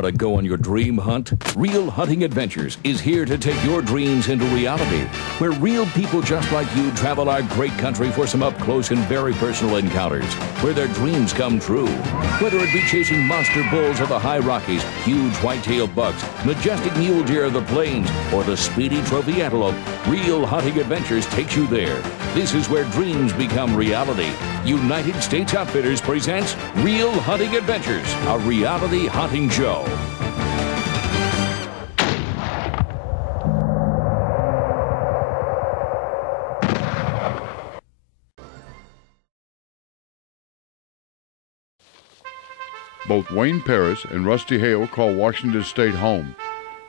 Want to go on your dream hunt? Real Hunting Adventures is here to take your dreams into reality, where real people just like you travel our great country for some up-close and very personal encounters, where their dreams come true. Whether it be chasing monster bulls of the high Rockies, huge whitetail bucks, majestic mule deer of the plains, or the speedy trophy antelope, Real Hunting Adventures takes you there. This is where dreams become reality. United States Outfitters presents Real Hunting Adventures, a reality hunting show. Both Wayne Paris and Rusty Hale call Washington State home.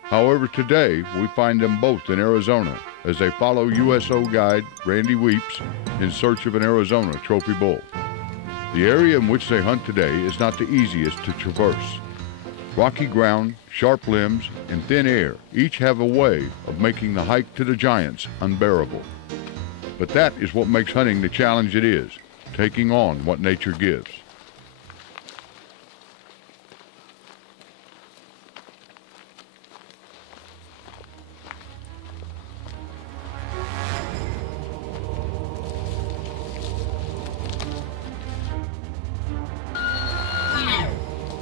However, today we find them both in Arizona as they follow USO guide Randy Weeps in search of an Arizona trophy bull. The area in which they hunt today is not the easiest to traverse. Rocky ground, sharp limbs, and thin air each have a way of making the hike to the giants unbearable. But that is what makes hunting the challenge it is, taking on what nature gives.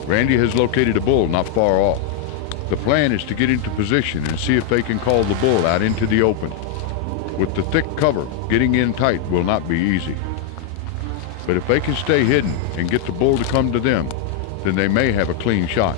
Randy has located a bull not far off. The plan is to get into position and see if they can call the bull out into the open. With the thick cover, getting in tight will not be easy. But if they can stay hidden and get the bull to come to them, then they may have a clean shot.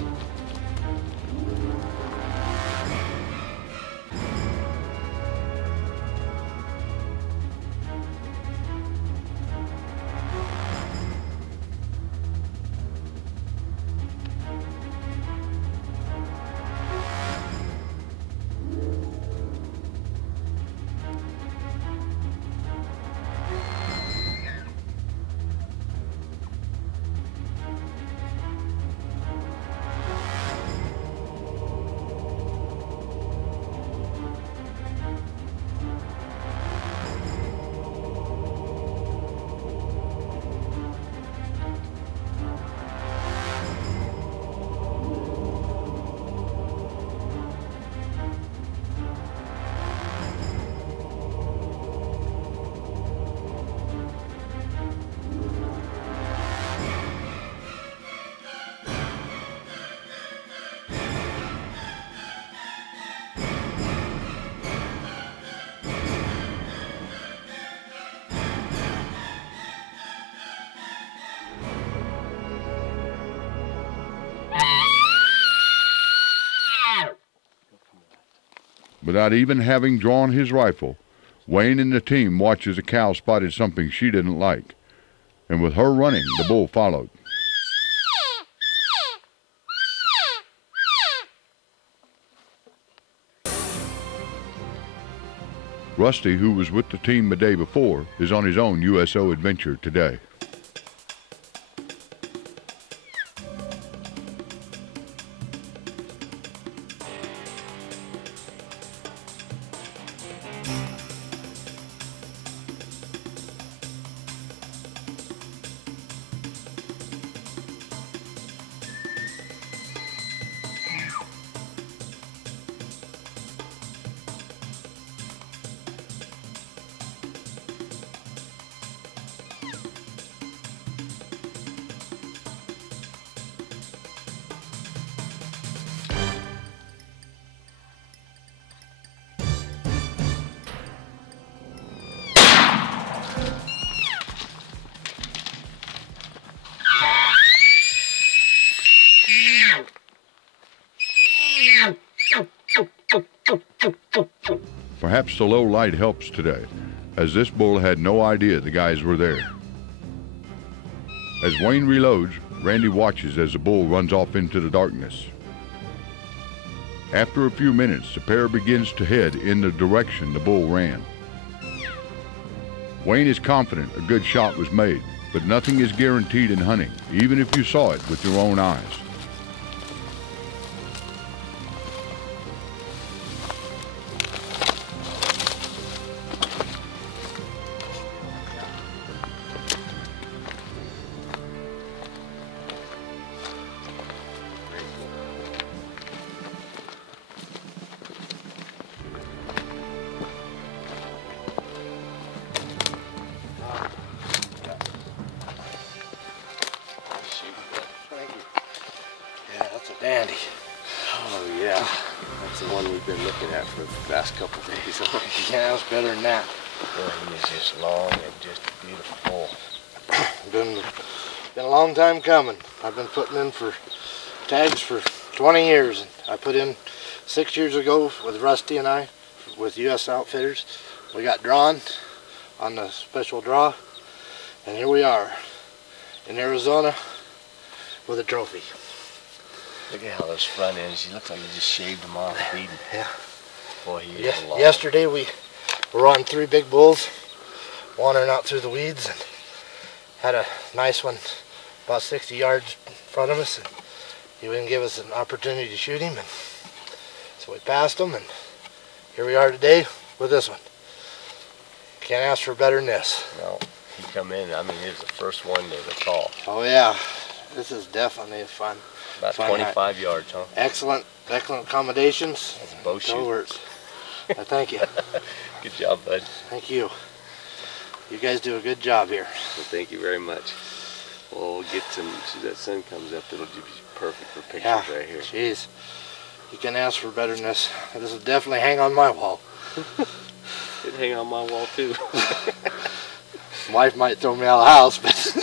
Without even having drawn his rifle, Wayne and the team watched as a cow spotted something she didn't like. And with her running, the bull followed. Rusty, who was with the team the day before, is on his own USO adventure today. Perhaps the low light helps today, as this bull had no idea the guys were there. As Wayne reloads, Randy watches as the bull runs off into the darkness. After a few minutes, the pair begins to head in the direction the bull ran. Wayne is confident a good shot was made, but nothing is guaranteed in hunting, even if you saw it with your own eyes. That's the one we've been looking at for the last couple of days. You can't ask better than that. Boy, he is just long and just beautiful. Been a long time coming. I've been putting in for tags for 20 years. I put in 6 years ago with Rusty and I, with U.S. Outfitters. We got drawn on the special draw, and here we are in Arizona with a trophy. Look at how those front ends, he looks like you just shaved them off feeding. Yeah. Boy, he is a lot. Yesterday we were on 3 big bulls, wandering out through the weeds, and had a nice one about 60 yards in front of us, and he wouldn't give us an opportunity to shoot him, and so we passed him, and here we are today with this one. Can't ask for better than this. No, he come in, I mean, it was the first one to call. Oh yeah, this is definitely fun. About fun 25 hunt. Yards, huh? Excellent accommodations. That's a bow shoot. No words. Thank you. Good job, bud. Thank you. You guys do a good job here. Well, thank you very much. Well, we'll get some, as soon as that sun comes up, it'll be perfect for pictures right here. Jeez. You can ask for better than this. This will definitely hang on my wall. It'd hang on my wall too. Wife might throw me out of the house, but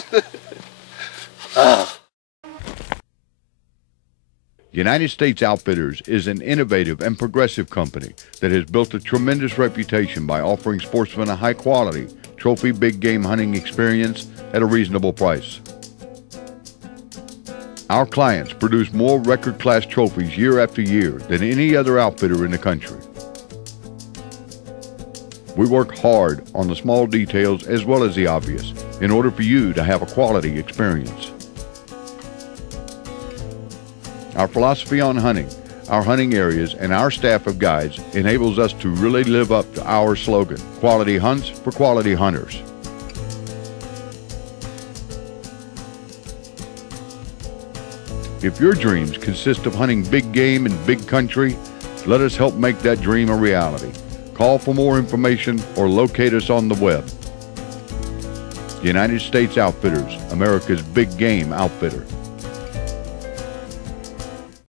United States Outfitters is an innovative and progressive company that has built a tremendous reputation by offering sportsmen a high-quality, trophy big game hunting experience at a reasonable price. Our clients produce more record-class trophies year after year than any other outfitter in the country. We work hard on the small details as well as the obvious in order for you to have a quality experience. Our philosophy on hunting, our hunting areas, and our staff of guides enables us to really live up to our slogan, quality hunts for quality hunters. If your dreams consist of hunting big game in big country, let us help make that dream a reality. Call for more information or locate us on the web. United States Outfitters, America's big game outfitter.